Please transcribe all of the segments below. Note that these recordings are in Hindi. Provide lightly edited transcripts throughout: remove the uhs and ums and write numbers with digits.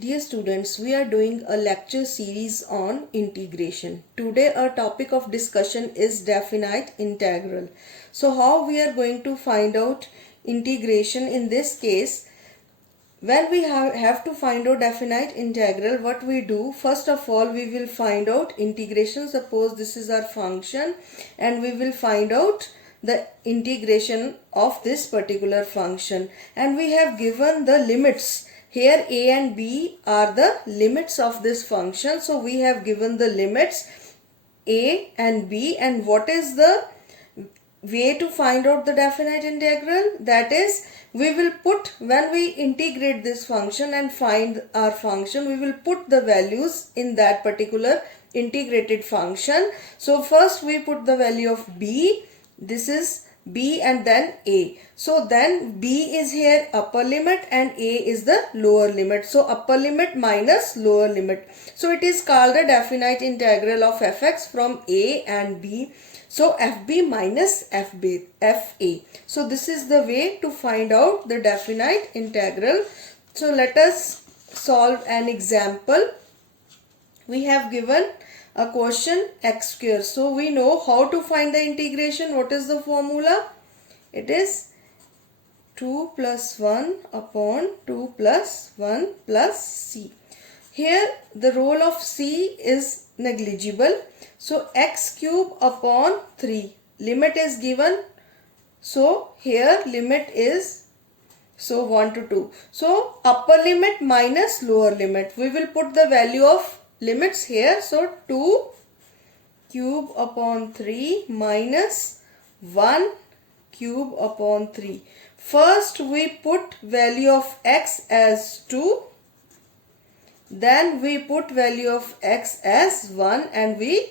Dear students, we are doing a lecture series on integration. Today our topic of discussion is definite integral. So how we are going to find out integration in this case? When we have to find out definite integral, what we do, first of all we will find out integration. Suppose this is our function and we will find out the integration of this particular function, and we have given the limits. Here a and b are the limits of this function. So we have given the limits a and b, and what is the way to find out the definite integral? That is, we will put, when we integrate this function and find our function, we will put the values in that particular integrated function. So first we put the value of b, this is b, and then a. So then b is here upper limit and a is the lower limit. So upper limit minus lower limit. So it is called a definite integral of fx from a and b. So fb minus fa. So this is the way to find out the definite integral. So let us solve an example. We have given a question x square. So we know how to find the integration. What is the formula? It is 2 plus 1 upon 2 plus 1 plus c. Here the role of c is negligible. So x cube upon 3. Limit is given. So here limit is 1 to 2. So upper limit minus lower limit. We will put the value of limits here. So 2 cube upon 3 minus 1 cube upon 3. First we put value of x as 2. Then we put value of x as 1 and we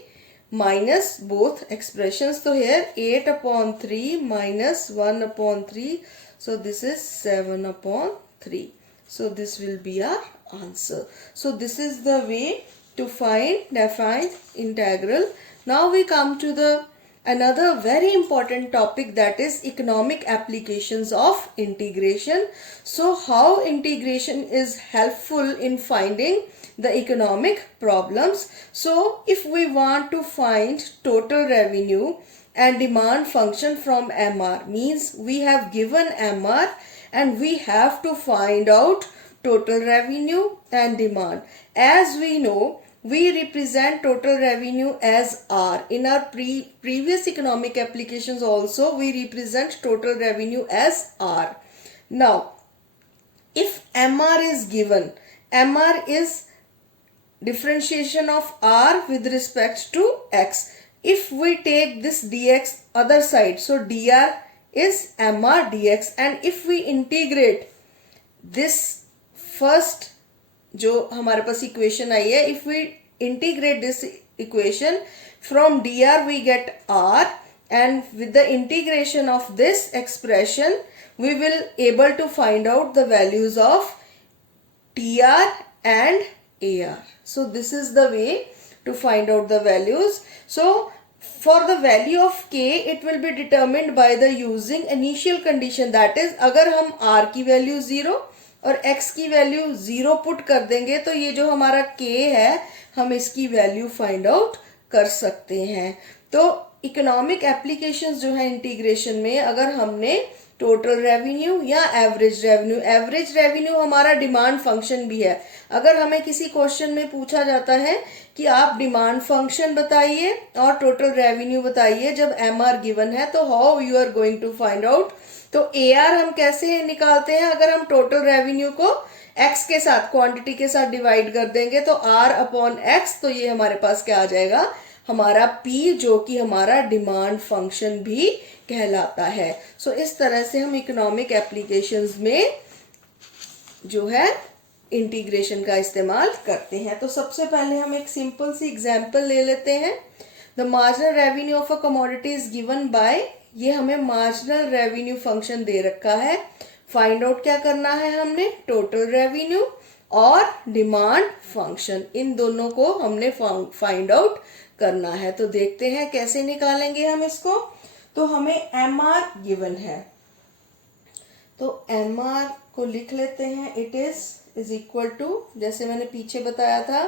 minus both expressions. So here 8 upon 3 minus 1 upon 3. So this is 7 upon 3. So this will be our answer. So this is the way to find definite integral. Now we come to the another very important topic, that is economic applications of integration. So how integration is helpful in finding the economic problems. So if we want to find total revenue and demand function from MR, means we have given MR and we have to find out total revenue and demand. As we know, we represent total revenue as R. In our previous economic applications also, we represent total revenue as R. Now, if MR is given, MR is differentiation of R with respect to X. If we take this dx other side, so dr is MR dx, and if we integrate this first जो हमारे पास इक्वेशन आई है, if we integrate this equation from dr we get r, and with the integration of this expression we will able to find out the values of tr and ar. So this is the way to find out the values. So for the value of k, it will be determined by the using initial condition, that is अगर हम r की वैल्यू 0 और x की वैल्यू 0 पुट कर देंगे तो ये जो हमारा k है हम इसकी वैल्यू फाइंड आउट कर सकते हैं. तो इकोनॉमिक एप्लीकेशंस जो है इंटीग्रेशन में, अगर हमने टोटल रेवेन्यू या एवरेज रेवेन्यू हमारा डिमांड फंक्शन भी है. अगर हमें किसी क्वेश्चन में पूछा जाता है कि आप डिमांड फंक्शन बताइए और टोटल रेवेन्यू बताइए जब एमआर गिवन है, तो how you are going to find out. तो एआर हम कैसे निकालते हैं? अगर हम टोटल रेवेन्यू को एक्स के साथ, क्वांटिटी के साथ डिवाइड कर देंगे तो आर अपॉन एक्स, तो ये हमारे पास क्या आ जाएगा, हमारा पी, जो कि हमारा डिमांड फंक्शन भी कहलाता है. सो इस तरह से हम इकोनॉमिक एप्लीकेशंस में जो है इंटीग्रेशन का इस्तेमाल करते हैं. तो सबसे पहले हम एक सिंपल सी एग्जांपल ले लेते हैं. The marginal revenue of a commodity is given by, ये हमें मार्जिनल रेवेन्यू फंक्शन दे रखा है. फाइंड आउट क्या करना है हमने, टोटल रेवेन्यू और डिमांड फंक्शन, इन दोनों को हमने फाइंड आउट करना है. तो देखते हैं कैसे निकालेंगे हम इसको. तो हमें एम आर गिवन है, तो एम आर को लिख लेते हैं. It is is equal to, जैसे मैंने पीछे बताया था,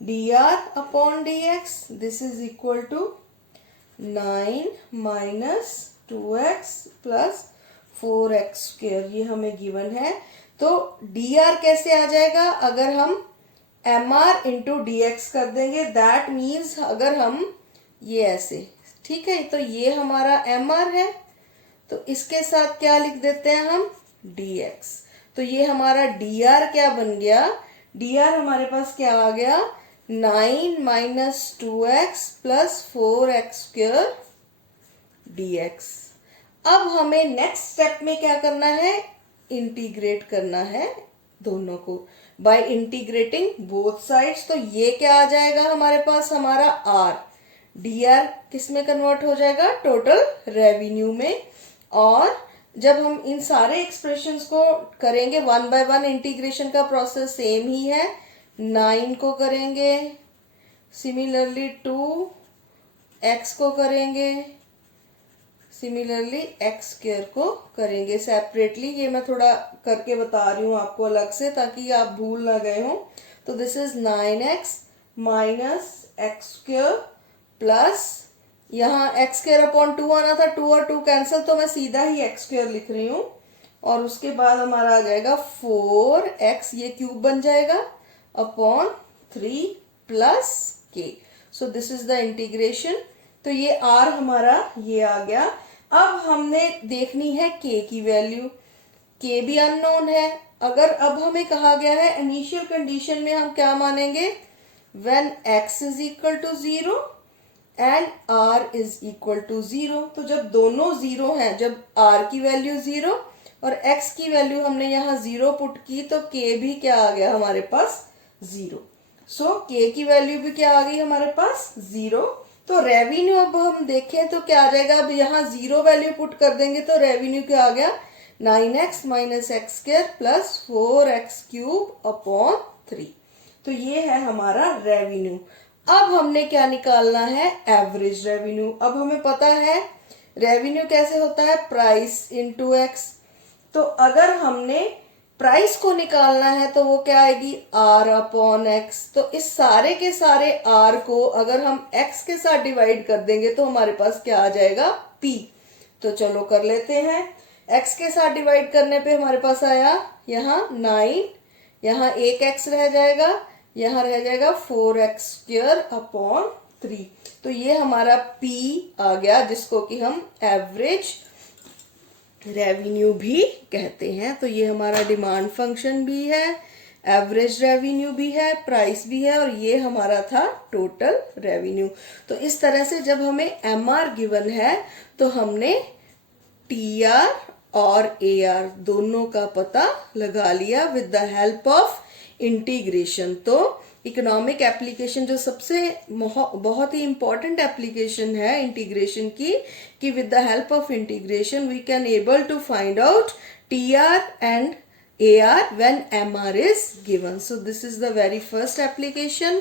dr upon dx. This is equal to 9 minus 2x plus 4x square. ये हमें गिवन है. तो dr कैसे आ जाएगा? अगर हम mr इंटू डी एक्स कर देंगे, दैट मीन्स अगर हम ये ऐसे, ठीक है, तो ये हमारा mr है, तो इसके साथ क्या लिख देते हैं हम? dx. तो ये हमारा dr क्या बन गया? dr हमारे पास क्या आ गया? 9 minus 2x plus 4x square dx. अब हमें नेक्स्ट स्टेप में क्या करना है? इंटीग्रेट करना है दोनों को बाय इंटीग्रेटिंग बोथ साइड्स. तो ये क्या आ जाएगा हमारे पास? हमारा r. dr किस में कन्वर्ट हो जाएगा? टोटल रेवेन्यू में. और जब हम इन सारे एक्सप्रेशंस को करेंगे वन बाय वन, इंटीग्रेशन का प्रोसेस सेम ही है. 9 को करेंगे, सिमिलरली 2x को करेंगे, सिमिलरली x स्क्वायर को करेंगे सेपरेटली. ये मैं थोड़ा करके बता रही हूँ आपको अलग से, ताकि आप भूल ना गए हो. तो this is 9x minus x square plus, यहाँ एक्स स्क्वायर अपॉन 2 आना था, 2 और 2 कैंसिल, तो मैं सीधा ही एक्स स्क्वायर लिख रही हूँ. और उसके बाद हमारा आ जाएगा 4x, ये क्यूब बन जाएगा, upon 3 plus k. So this is the integration. तो ये r हमारा ये आ गया. अब हमने देखनी है k की वैल्यू. k भी अननोन है. अगर अब हमें कहा गया है इनिशियल कंडीशन में हम क्या मानेंगे? When x is equal to 0 and r is equal to 0. तो जब दोनों 0 हैं, जब r की वैल्यू 0 और x की वैल्यू हमने यहाँ 0 पुट की, तो k भी क्या आ गया हमारे पास? 0. सो k की वैल्यू भी क्या आ गई हमारे पास? 0. तो रेवेन्यू अब हम देखें तो क्या आ जाएगा? अब यहाँ 0 वैल्यू पुट कर देंगे तो रेवेन्यू क्या आ गया? 9x minus x square plus 4x cube upon 3. तो ये है हमारा रेवेन्यू. अब हमने क्या निकालना है? Average revenue. अब हमें पता है रेवेन्यू कैसे होता है? Price into x. तो अगर हमने प्राइस को निकालना है तो वो क्या आएगी? r upon x. तो इस सारे के सारे r को अगर हम x के साथ डिवाइड कर देंगे तो हमारे पास क्या आ जाएगा? p. तो चलो कर लेते हैं. x के साथ डिवाइड करने पे हमारे पास आया यहाँ 9, यहाँ एक x रह जाएगा, यहाँ रह जाएगा 4x स्क्वायर अपॉन 3. तो ये हमारा p आ गया, जिसको कि हम एवरेज रेवेन्यू भी कहते हैं. तो ये हमारा डिमांड फंक्शन भी है, एवरेज रेवेन्यू भी है, प्राइस भी है, और ये हमारा था टोटल रेवेन्यू. तो इस तरह से जब हमें MR गिवन है तो हमने TR और AR दोनों का पता लगा लिया with the help of integration. तो इकोनॉमिक एप्लीकेशन जो सबसे बहुत ही इंपॉर्टेंट एप्लीकेशन है इंटीग्रेशन की, कि with the help of integration we can able to find out TR एंड AR when MR is given. So this is the very first application.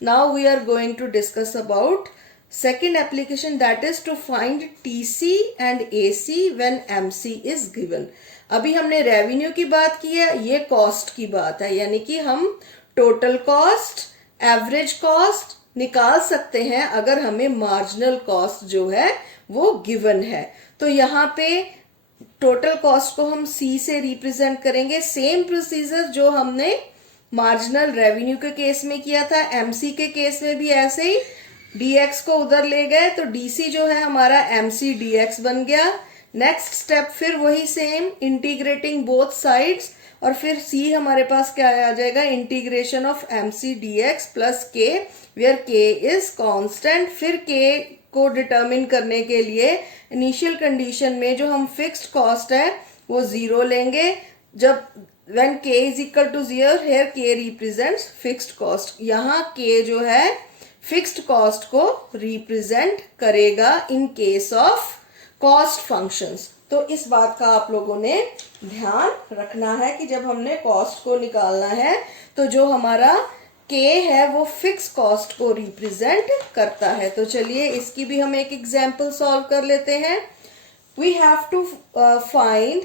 Now we are going to discuss about second application, that is to find TC and AC when MC is given. अभी हमने रेवेन्यू की बात की है, ये कॉस्ट की बात है, यानी कि हम टोटल कॉस्ट, एवरेज कॉस्ट निकाल सकते हैं अगर हमें मार्जिनल कॉस्ट जो है वो गिवन है. तो यहाँ पे टोटल कॉस्ट को हम C से रिप्रेजेंट करेंगे. सेम प्रोसीजर जो हमने मार्जिनल रेवेन्यू के केस में किया था, MC के केस में भी ऐसे ही dx को उधर ले गए तो dc जो है हमारा mc dx बन गया. नेक्स्ट स्टेप फिर वही सेम, इंटीग्रेटिंग बोथ साइड्स, और फिर c हमारे पास क्या आ जाएगा? Integration of mc dx plus k, where k is constant. फिर k को डिटर्मिन करने के लिए इनिशियल कंडीशन में जो हम फिक्स्ड कॉस्ट है वो 0 लेंगे. जब when k is equal to 0, here k represents fixed cost. यहाँ k जो है फिक्स्ड कॉस्ट को रिप्रेजेंट करेगा in case of cost functions. तो इस बात का आप लोगों ने ध्यान रखना है कि जब हमने कॉस्ट को निकालना है तो जो हमारा k है वो फिक्स कॉस्ट को रिप्रेजेंट करता है. तो चलिए इसकी भी हम एक एग्जांपल सॉल्व कर लेते हैं. We have to find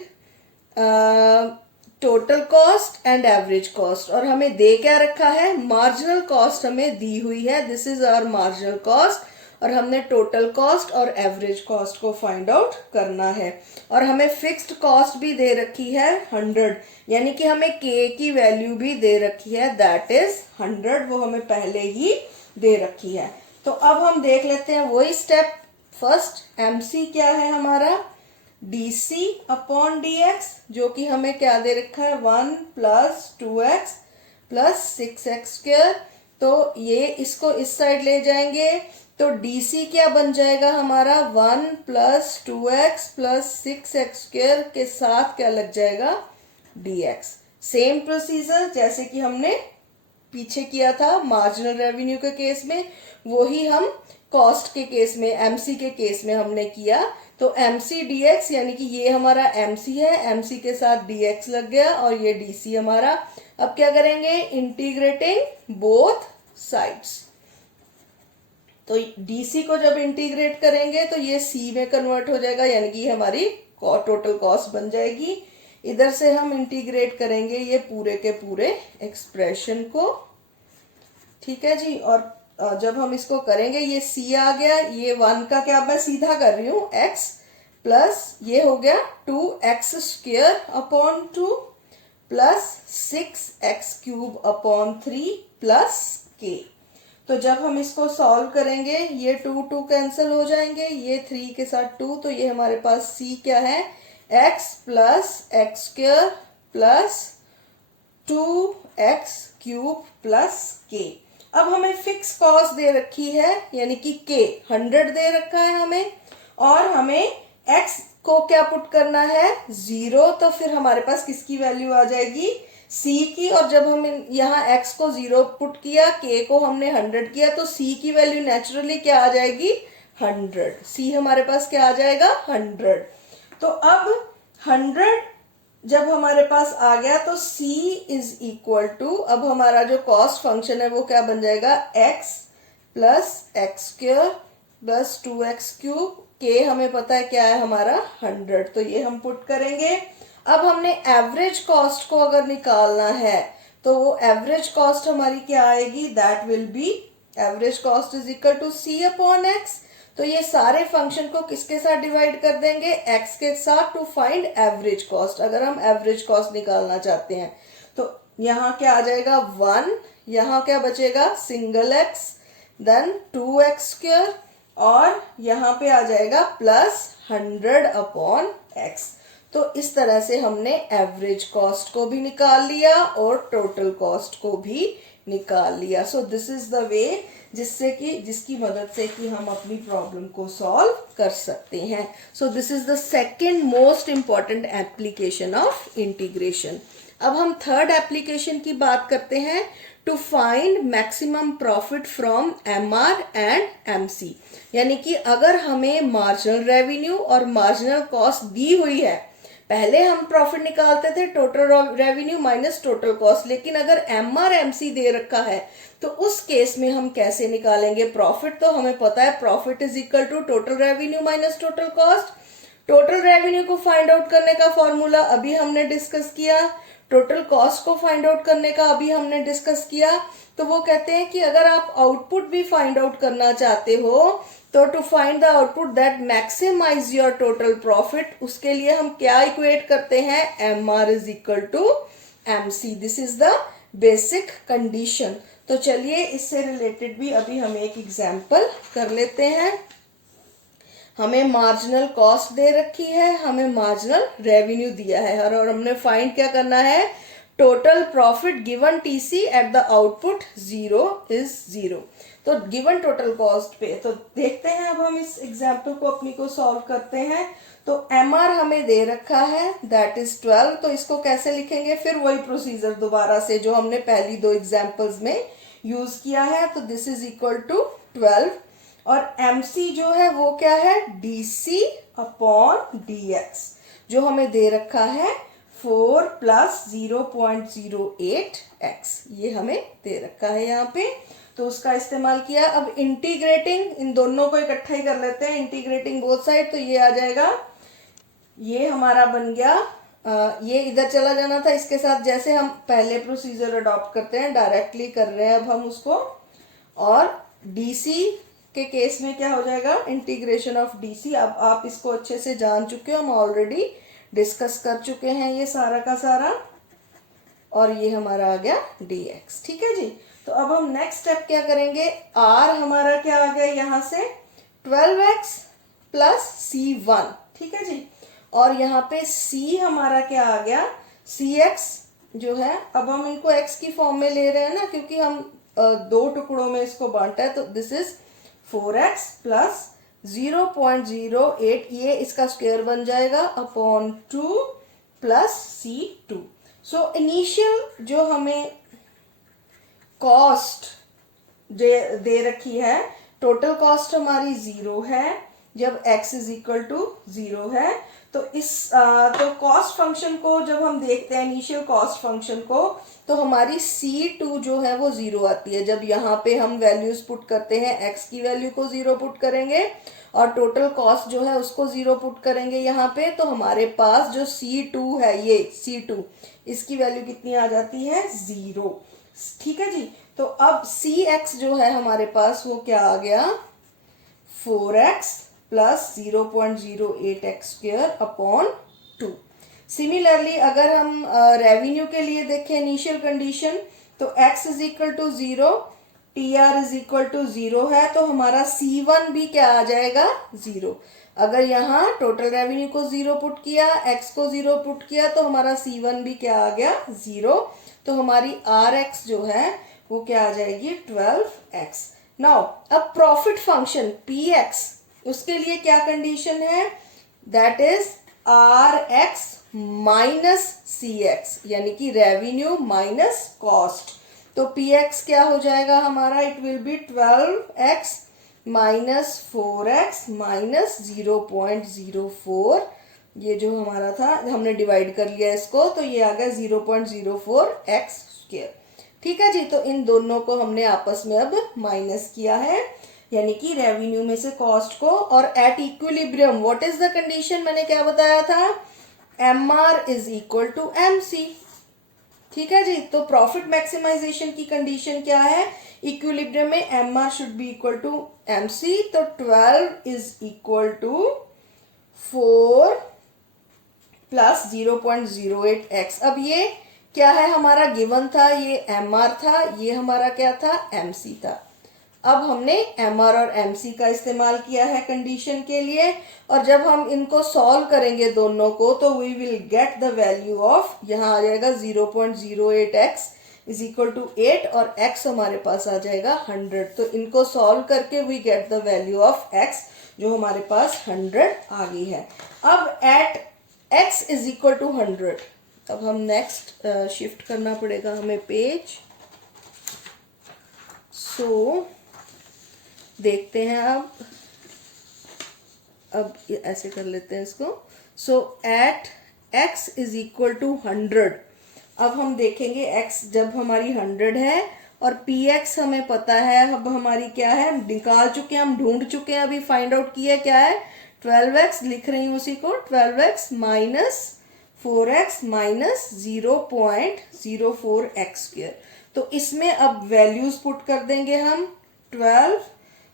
total cost and average cost, और हमें दे क्या रखा है, मार्जिनल कॉस्ट हमें दी हुई है, this is our marginal cost, और हमने टोटल कॉस्ट और एवरेज कॉस्ट को फाइंड आउट करना है। और हमें फिक्स्ड कॉस्ट भी दे रखी है 100, यानी कि हमें के की वैल्यू भी दे रखी है, दैट इज 100, वो हमें पहले ही दे रखी है। तो अब हम देख लेते हैं वही स्टेप। फर्स्ट एमसी क्या है हमारा, डीसी अपॉन डीएक्स, जो कि हमें क्या दे रखा है, 1 प्लस 2x प्लस 6x²। तो ये इसको इस साइड ले जाएंगे, तो डीसी क्या बन जाएगा हमारा, 1 प्लस 2x प्लस 6x² के साथ क्या लग जाएगा, dx। सेम प्रोसीजर जैसे कि हमने पीछे किया था मार्जिनल रेवेन्यू के केस में, वही हम कॉस्ट के केस में, एमसी के केस में हमने किया। तो एमसी डीएक्स, यानी कि ये हमारा एमसी है, एमसी के साथ डीएक्स लग गया, और ये डीसी हमारा। अब क्या करेंगे, इंटीग्रेटिंग बोथ साइड्स। तो डीसी को जब इंटीग्रेट करेंगे तो ये सी में कन्वर्ट हो जाएगा, यानी कि हमारी टोटल कॉस्ट बन जाएगी। इधर से हम इंटीग्रेट करेंगे ये पूरे के पूरे एक्सप्रेशन को, ठीक है जी। और जब हम इसको करेंगे, ये सी आ गया, ये 1 का क्या मैं सीधा कर रही हूँ x, प्लस ये हो गया 2x² upon 2 plus 6x³ upon 3 plus k। तो जब हम इसको सॉल्व करेंगे, ये 2 कैंसिल हो जाएंगे, ये 3 के साथ 2, तो ये हमारे पास c क्या है, x plus x² plus 2x³ plus k। अब हमें फिक्स कॉस्ट दे रखी है, यानी कि k 100 दे रखा है हमें, और हमें x को क्या पुट करना है, 0। तो फिर हमारे पास किसकी वैल्यू आ जाएगी, c की। और जब हम यहाँ x को 0 पुट किया, k को हमने 100 किया, तो c की वैल्यू नेचुरली क्या आ जाएगी, 100। c हमारे पास क्या आ जाएगा, 100। तो अब 100 जब हमारे पास आ गया, तो c इज इक्वल टू, अब हमारा जो कॉस्ट फंक्शन है वो क्या बन जाएगा, x plus x² plus 2x³ k हमें पता है क्या है हमारा, 100। तो ये हम पुट करेंगे। अब हमने एवरेज कॉस्ट को अगर निकालना है, तो वो एवरेज कॉस्ट हमारी क्या आएगी, that will be average cost is equal to c upon x। तो ये सारे फंक्शन को किसके साथ डिवाइड कर देंगे, x के साथ, टू फाइंड एवरेज कॉस्ट। अगर हम एवरेज कॉस्ट निकालना चाहते हैं, तो यहाँ क्या आ जाएगा, 1, यहाँ क्या बचेगा, सिंगल x, देन 2x², और यहाँ पे आ जाएगा प्लस 100 अपॉन x। तो इस तरह से हमने एवरेज कॉस्ट को भी निकाल लिया और टोटल कॉस्ट को भी निकाल लिया। सो दिस इज द वे जिसकी मदद से कि हम अपनी प्रॉब्लम को सॉल्व कर सकते हैं। So this is the second most important application of integration. अब हम थर्ड एप्लीकेशन की बात करते हैं, to find maximum profit from MR and MC. यानी कि अगर हमें मार्जिनल रेवेन्यू और मार्जिनल कॉस्ट दी हुई है, पहले हम प्रॉफिट निकालते थे total revenue minus total cost, लेकिन अगर एमआर एमसी दे रखा है तो उस केस में हम कैसे निकालेंगे प्रॉफिट। तो हमें पता है profit is equal to total revenue minus total cost. Total revenue को फाइंड आउट करने का फॉर्मूला अभी हमने डिस्कस किया, टोटल कॉस्ट को फाइंड आउट करने का अभी हमने डिस्कस किया। तो वो कहते हैं कि अगर आप आउटपुट भी फाइंड आउट करना चाहते हो, तो to find the output that maximise your total profit, उसके लिए हम क्या इक्वेट करते हैं, M R is equal to M C. This is the basic condition. तो चलिए इससे रिलेटेड भी अभी हम एक एग्जाम्पल कर लेते हैं। हमें मार्जिनल कॉस्ट दे रखी है, हमें मार्जिनल रेवेन्यू दिया है, और हमने फाइंड क्या करना है, total profit given TC at the output 0 is 0। तो गिवन टोटल कॉस्ट पे, तो देखते हैं अब हम इस एग्जाम्पल को अपनी को सॉल्व करते हैं। तो एमआर हमें दे रखा है, दैट इज 12। तो इसको कैसे लिखेंगे, फिर वही प्रोसीजर दोबारा से जो हमने पहली दो एग्जाम्पल्स में यूज किया है। तो दिस इज इक्वल टू 12, और MC जो है वो क्या है, DC अपॉन DX, जो हमें दे रखा है 4 प्लस 0.08x, ये हमें दे रखा है यहाँ पे। तो उसका इस्तेमाल किया। अब इंटीग्रेटिंग इन दोनों को इकट्ठा ही कर लेते हैं, इंटीग्रेटिंग बोथ साइड, तो ये आ जाएगा, ये हमारा बन गया ये इधर चला जाना था इसके साथ, जैसे हम पहले प्रोसीजर अडॉप्ट करते हैं डायरेक्टली कर रहे हैं अब हम उसको। और डीसी के केस में क्या हो जाएगा, इंटीग्रेशन ऑफ डीसी। अब आप इसको अच्छे से जान चुके हो, हम ऑलरेडी डिस्कस कर चुके हैं ये सारा का सारा। और ये हमारा आ गया dx, ठीक है जी। तो अब हम नेक्स्ट स्टेप क्या करेंगे, r हमारा क्या आ गया यहाँ से 12x प्लस c1, ठीक है जी। और यहाँ पे c हमारा क्या आ गया, cx जो है, अब हम इनको x की फॉर्म में ले रहे हैं ना, क्योंकि हम दो टुकड़ों में इसको बांटा है। तो दिस इज 4x प्लस 0.08, ये इसका स्क्वायर बन जाएगा upon 2 plus c2। So initial जो हमें कॉस्ट दे रखी है, टोटल कॉस्ट हमारी 0 है जब x इज इक्वल टू 0 है। तो इस तो कॉस्ट फंक्शन को जब हम देखते हैं, इनिशियल कॉस्ट फंक्शन को, तो हमारी c2 जो है वो 0 आती है। जब यहाँ पे हम वैल्यूज पुट करते हैं, x की वैल्यू को 0 पुट करेंगे और टोटल कॉस्ट जो है उसको 0 पुट करेंगे यहाँ पे, तो हमारे पास जो c2 है, ये c2, इसकी वैल्यू कितनी आ जाती है, 0, ठीक है जी। तो अब cx जो है हमारे पास वो क्या आ गया, 4x plus 0.08x square upon 2। Similarly अगर हम रेवेन्यू के लिए देखें इनिशियल कंडीशन, तो x is equal to 0, TR is equal to 0 है, तो हमारा C1 भी क्या आ जाएगा, 0। अगर यहाँ टोटल रेवेन्यू को 0 पुट किया, x को 0 पुट किया, तो हमारा C1 भी क्या आ गया, 0। तो हमारी RX जो है वो क्या आ जाएगी, 12x। नाउ अब प्रॉफिट फंक्शन PX, उसके लिए क्या कंडीशन है, that is RX minus CX, यानी कि रेवेन्यू माइनस कॉस्ट। तो PX क्या हो जाएगा हमारा, it will be 12x minus 4x minus 0.04। ये जो हमारा था, हमने डिवाइड कर लिया इसको, तो ये आ गया 0.04x स्क्वायर, ठीक है जी। तो इन दोनों को हमने आपस में अब माइनस किया है, यानी कि रेवेन्यू में से कॉस्ट को। और at equilibrium what is the condition, मैंने क्या बताया था, MR is equal to MC, ठीक है जी। तो प्रॉफिट मैक्सिमाइजेशन की कंडीशन क्या है, इक्विलिब्रियम में MR should be equal to MC। तो 12 is equal to 4 plus 0.08x। अब ये क्या है, हमारा गिवन था, ये MR था, ये हमारा क्या था, MC था। अब हमने MR और MC का इस्तेमाल किया है कंडीशन के लिए, और जब हम इनको सॉल्व करेंगे दोनों को, तो we will get the value of, यहाँ आ जाएगा 0.08x इज इक्वल टू 8, और x हमारे पास आ जाएगा 100। तो इनको सॉल्व करके we get the value of x, जो हमारे पास 100 आ गई है। अब at x is equal to 100, अब हम नेक्स्ट शिफ्ट करना पड़ेगा हमें पेज। सो देखते हैं अब ऐसे कर लेते हैं इसको। So eight x is equal to 100, अब हम देखेंगे x जब हमारी 100 है, और px हमें पता है, अब हमारी क्या है, निकाल चुके हैं, हम ढूंढ चुके हैं, अभी फाइंड आउट किया क्या है, 12x लिख रही हूँ उसी को, 12x minus 4x minus 0.04x square. तो इसमें अब वैल्यूज पुट कर देंगे हम, 12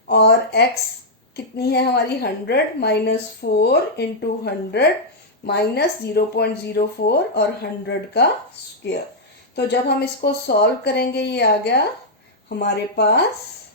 और x कितनी है हमारी 100, माइनस 4 इंटू 100 माइनस 0.04 और 100 का स्क्वायर। तो जब हम इसको सॉल्व करेंगे, ये आ गया हमारे पास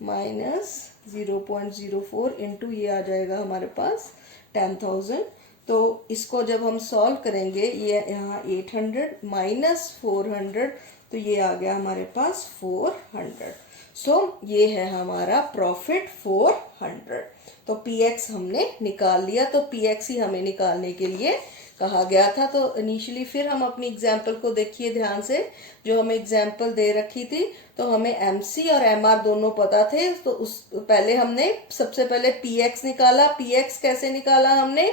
माइनस 0.04 इंटू ये आ जाएगा हमारे पास 10,000। तो इसको जब हम सॉल्व करेंगे, ये यहाँ 800 माइनस 400, तो ये आ गया हमारे पास 400। सो ये है हमारा प्रॉफिट 400। तो PX हमने निकाल लिया। तो PX ही हमें निकालने के लिए कहा गया था। तो इनिशियली फिर हम अपनी एग्जाम्पल को देखिए ध्यान से, जो हमें एग्जाम्पल दे रखी थी। तो हमें MC और MR दोनों पता थे, तो उस पहले हमने सबसे पहले PX निकाला। PX कैसे निकाला हमने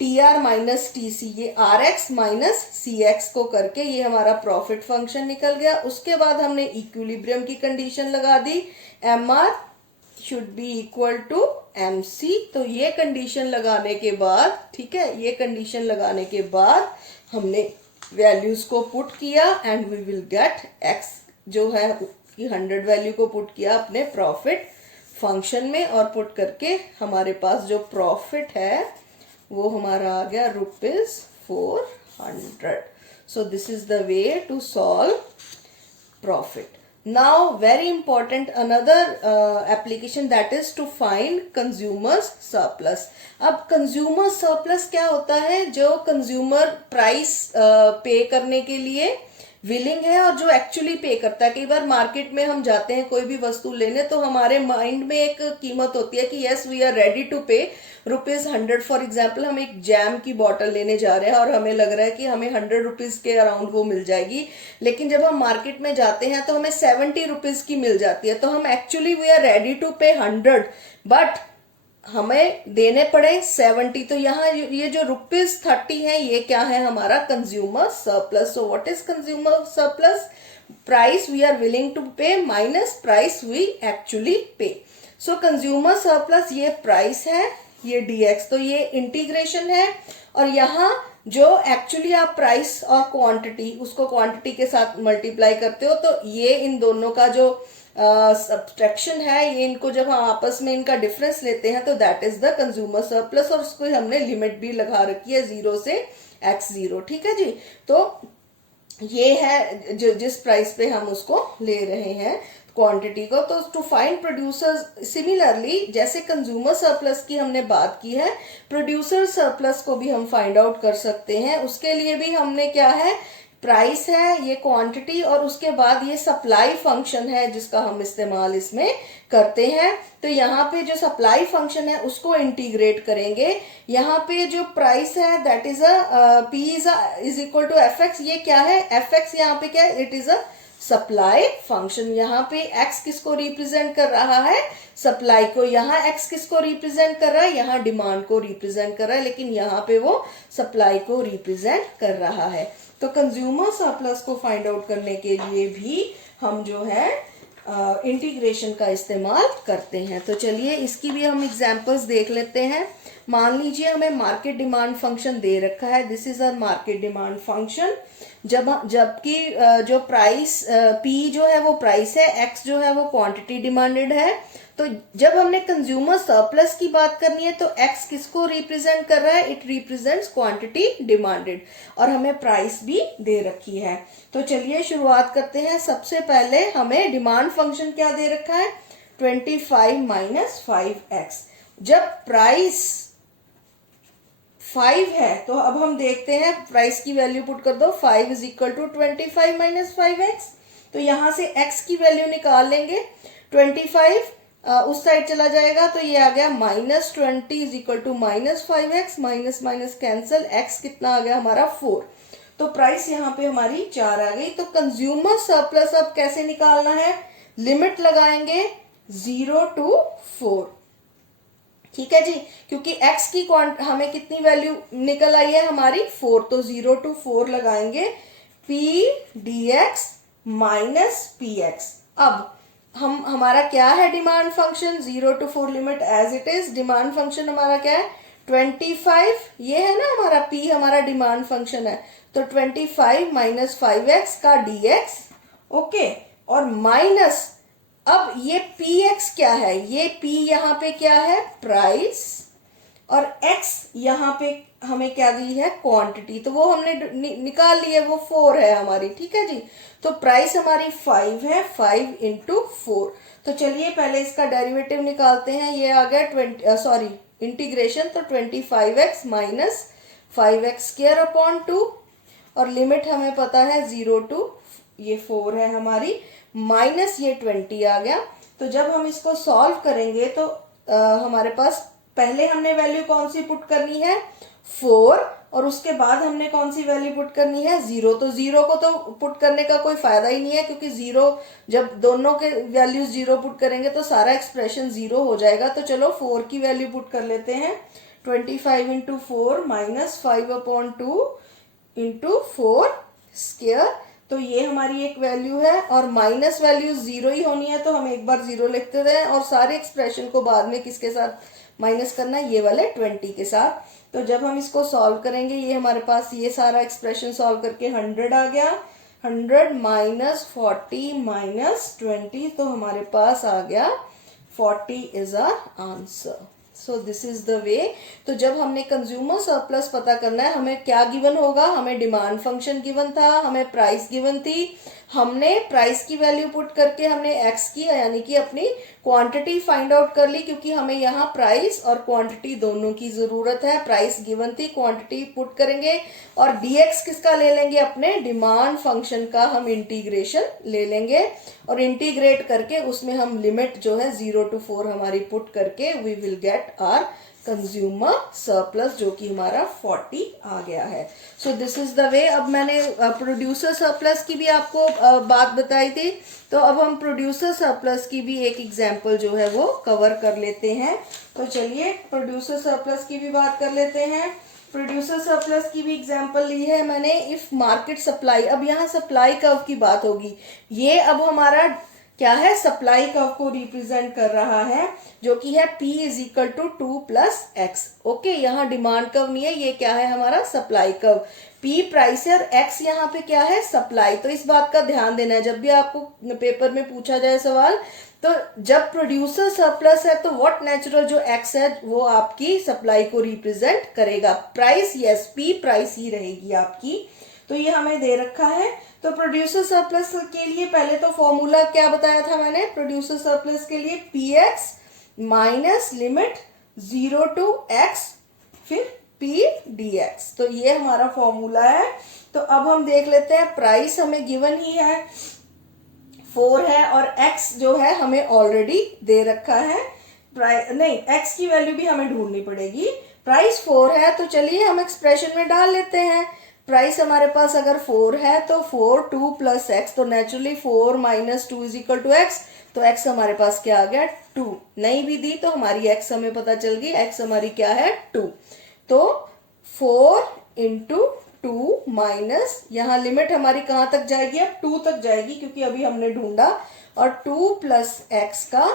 TR माइनस TC, ये RX माइनस CX को करके ये हमारा प्रॉफिट फंक्शन निकल गया। उसके बाद हमने इक्विलिब्रियम की कंडीशन लगा दी, MR should be equal to MC। तो ये कंडीशन लगाने के बाद, ठीक है, ये कंडीशन लगाने के बाद हमने वैल्यूज को पुट किया and we will get x जो है कि 100 वैल्यू को पुट किया अपने प्रॉफिट फंक्शन में और पुट करके हमारे पास जो प्रॉफिट है वो हमारा आ गया ₹400। So this is the way to solve profit. Now very important another application, that is to find consumers surplus. अब consumer surplus क्या होता है? जो consumer price पे करने के लिए विलिंग है और जो एक्चुअली पे करता है। कई बार मार्केट में हम जाते हैं कोई भी वस्तु लेने, तो हमारे माइंड में एक कीमत होती है कि yes we are ready to pay ₹100। For example हम एक जैम की बॉटल लेने जा रहे हैं और हमें लग रहा है कि हमें ₹100 के अराउंड वो मिल जाएगी, लेकिन जब हम मार्केट में जाते हैं तो हमें ₹70 की मिल जाती है। तो हम actually we are ready to pay 100 but हमें देने पड़े 70। तो यहाँ ये जो ₹30 है ये क्या है? हमारा consumer surplus. So what is consumer surplus? Price we are willing to pay minus price we actually pay. So consumer surplus ये प्राइस है, ये dx, तो ये इंटीग्रेशन है। और यहाँ जो एक्चुअली आप प्राइस और क्वांटिटी, उसको क्वांटिटी के साथ मल्टीप्लाई करते हो, तो ये इन दोनों का जो सब्ट्रैक्शन है, ये इनको जब हम आपस में इनका डिफरेंस लेते हैं तो that is the consumer surplus. और उसको हमने लिमिट भी लगा रखी है 0 से x0, ठीक है जी। तो ये है जो जिस प्राइस पे हम उसको ले रहे हैं क्वांटिटी को। तो टू फाइंड प्रोड्यूसर्स, सिमिलरली जैसे कंज्यूमर सरप्लस की हमने बात की है, प्रोड्यूसर सरप्लस को भी हम फाइंड आउट कर सकते हैं। उसके लिए भी हमने क्या है, प्राइस है, ये क्वांटिटी, और उसके बाद ये सप्लाई फंक्शन है जिसका हम इस्तेमाल इसमें करते हैं। तो यहाँ पे जो सप्लाई फंक्शन है उसको इंटीग्रेट करेंगे। यहाँ पे जो प्राइस है that is P is equal to fx। ये क्या है? fx यहाँ पे क्या है? It is a supply function. यहाँ पे x किसको रिप्रेजेंट कर रहा है? सप्लाई को। यहाँ x किसको रिप्रेजेंट कर रहा है? यहाँ डिमांड को रिप्रेजेंट कर रहा है, लेकिन यहाँ पे वो सप्लाई को रिप्रेजेंट कर रहा है। तो कंज्यूमर सरप्लस को फाइंड आउट करने के लिए भी हम जो है इंटीग्रेशन का इस्तेमाल करते हैं। तो चलिए इसकी भी हम एग्जांपल्स देख लेते हैं। मान लीजिए हमें मार्केट डिमांड फंक्शन दे रखा है, this is our market demand function. जबकि जो प्राइस P जो है वो प्राइस है, X जो है वो क्वांटिटी डिमांडेड है। तो जब हमने कंज्यूमर सरप्लस की बात करनी है तो X किसको रिप्रेजेंट कर रहा है? इट रिप्रेजेंट्स क्वांटिटी डिमांडेड, और हमें प्राइस भी दे रखी है। तो चलिए शुरुआत करते हैं। सबसे पहले हमें डिमांड फंक्शन क्या दे रखा है? 25 माइनस 5x। जब प्राइस 5 है तो अब हम देखते हैं, प्राइस की वैल्यू पुट कर दो, 5 is equal to 25 minus 5x। तो यहां से x की वैल्यू निकाल लेंगे। 25 उस साइड चला जाएगा तो ये आ गया -20 is equal to -5x, minus minus cancel, x कितना आ गया हमारा 4। तो प्राइस यहाँ पे हमारी 4 आ गई। तो कंज्यूमर सरप्लस अब कैसे निकालना है? लिमिट लगाएंगे 0 to 4, ठीक है जी, क्योंकि x की हमें कितनी वैल्यू निकल आई है हमारी 4, तो 0 to 4 लगाएंगे p dx माइनस px। अब हमारा क्या है demand function? 0 to 4 limit as it is. Demand function हमारा क्या है? 25, ये है ना हमारा p, हमारा डिमांड फंक्शन है। तो 25 माइनस 5x का dx, ओके, और माइनस, अब ये px क्या है? ये p यहाँ पे क्या है? प्राइस, और x यहाँ पे हमें क्या दी है? क्वांटिटी। तो वो हमने निकाल ली है, वो 4 है हमारी, ठीक है जी। तो प्राइस हमारी 5 है, 5 इंटू 4। तो चलिए पहले इसका डेरिवेटिव निकालते हैं। ये आ गया इंटीग्रेशन, तो 25x minus 5x square upon 2, और लिमिट हमें पता है 0 to ये 4 है हमारी, माइनस ये 20 आ गया। तो जब हम इसको सॉल्व करेंगे तो हमारे पास पहले हमने वैल्यू कौन सी पुट करनी है? 4, और उसके बाद हमने कौन सी वैल्यू पुट करनी है? 0। तो 0 को तो पुट करने का कोई फायदा ही नहीं है, क्योंकि 0 जब दोनों के वैल्यूज 0 पुट करेंगे तो सारा एक्सप्रेशन 0 हो जाएगा। तो चलो 4 की वैल्यू पुट कर लेते हैं। 25 into 4 minus 5 upon 2 into 4 square. तो तो ये हमारी एक वैल्यू है और माइनस वैल्यू जीरो ही होनी है, तो हम एक बार जीरो लिखते हैं और सारे एक्सप्रेशन को बाद में किसके साथ माइनस करना है, ये वाले 20 के साथ। तो जब हम इसको सॉल्व करेंगे, ये हमारे पास ये सारा एक्सप्रेशन सॉल्व करके 100 आ गया, 100 माइनस 40 माइनस 20, तो हमारे पास आ गया 40 is our answer. So this is the way. तो जब हमने कंज्यूमर सरप्लस पता करना है, हमें क्या गिवन होगा, हमें डिमांड फंक्शन गिवन था, हमें प्राइस गिवन थी, हमने प्राइस की वैल्यू पुट करके हमने एक्स की यानी कि अपनी क्वांटिटी फाइंड आउट कर ली, क्योंकि हमें यहाँ प्राइस और क्वांटिटी दोनों की जरूरत है। प्राइस गिवन थी, क्वांटिटी पुट करेंगे और डीएक्स किसका ले लेंगे, अपने डिमांड फंक्शन का हम इंटीग्रेशन ले लेंगे और इंटीग्रेट करके उसमें हम लिमिट जो है 0 to 4 हमारी पुट करके we will get our consumer surplus, जो कि हमारा 40 आ गया है। So this is the way. अब मैंने प्रोड्यूसर सरप्लस की भी आपको बात बताई थी, तो अब हम प्रोड्यूसर सरप्लस की भी एक एग्जांपल जो है वो कवर कर लेते हैं। तो चलिए प्रोड्यूसर सरप्लस की भी बात कर लेते हैं। प्रोड्यूसर सरप्लस की भी एग्जांपल ली है मैंने, इफ मार्केट सप्लाई। अब यहाँ सप्लाई कर्व की बात होगी, ये अब हमारा क्या है, सप्लाई कर्व को रिप्रेजेंट कर रहा है, जो कि है P is equal to 2 plus x. Okay, यहाँ डिमांड कर्व नहीं है, ये क्या है हमारा सप्लाई कर्व। P प्राइस है और X यहाँ पे क्या है, सप्लाई। तो इस बात का ध्यान देना है, जब भी आपको पेपर में पूछा जाए सवाल, तो जब प्रोड्यूसर सरप्लस है तो व्हाट नेचुरल जो X है वो आपकी सप्लाई को रिप्रेजेंट करेगा। प्राइस यस, P प्राइस ही रहेगी आपकी। तो ये हमें दे रखा है। तो प्रोड्यूसर सरप्लस के लिए पहले तो फॉर्मूला क्या बताया था मैंने, प्रोड्यूसर सरप्लस के लिए px minus limit 0 to x फिर p dx। तो ये हमारा फॉर्मूला है। तो अब हम देख लेते हैं, प्राइस हमें गिवन ही है 4 है और x जो है हमें ऑलरेडी दे रखा है। नहीं, x की वैल्यू भी हमें ढूंढनी पड़ेगी। प्राइस 4 है, तो चलिए हम एक्सप्रेशन में डाल लेते हैं। प्राइस हमारे पास अगर 4 है तो 4 2 प्लस एक्स, तो naturally 4 minus 2 is equal to x. तो x हमारे पास क्या आ गया, 2। नहीं भी दी तो हमारी x हमें पता चल गई, x हमारी क्या है 2। तो 4 इंटू 2 माइनस, यहाँ लिमिट हमारी कहाँ तक जाएगी, अब 2 तक जाएगी क्योंकि अभी हमने ढूंढा, और 2 प्लस एक्स का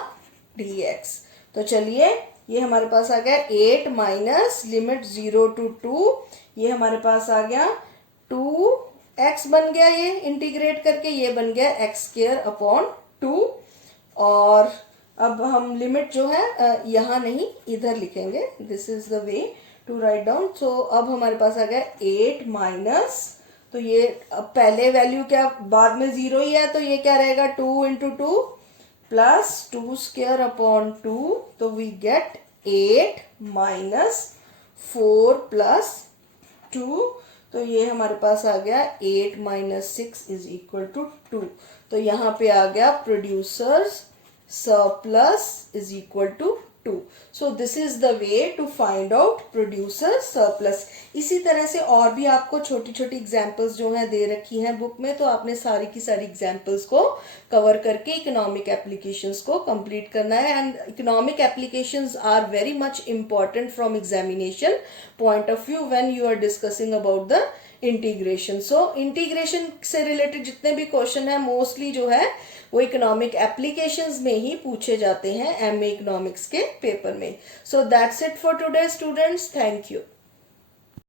dx। तो चलिए ये हमारे पास आ गया 8 माइनस लिमिट 0 to 2, ये हमारे पास आ गया 2x बन गया, ये इंटीग्रेट करके ये बन गया x स्क्वायर अपॉन 2। और अब हम लिमिट जो है यहाँ नहीं इधर लिखेंगे, this is the way to write down. So अब हमारे पास आ गया 8 माइनस, तो ये अब पहले वैल्यू क्या बाद में 0 ही है, तो ये क्या रहेगा 2 इंटू 2 प्लस 2 स्क्वायर अपॉन 2, तो वी गेट 8 माइनस 4 प्लस 2, तो ये हमारे पास आ गया 8 माइनस 6 इज इक्वल टू 2। तो यहाँ पे आ गया producers surplus is equal to 2। So this is the way to find out producer surplus. इसी तरह से और भी आपको छोटी छोटी एग्जांपल्स जो है दे रखी हैं बुक में, तो आपने सारी की सारी एग्जांपल्स को कवर करके इकोनॉमिक एप्लीकेशंस को कंप्लीट करना है। And economic applications are very much important from examination point of view when you are discussing about the integration. So integration से रिलेटेड जितने भी क्वेश्चन है मोस्टली जो है वो इकोनॉमिक एप्लीकेशंस में ही पूछे जाते हैं एमए इकोनॉमिक्स के पेपर में। So that's it for today students, thank you.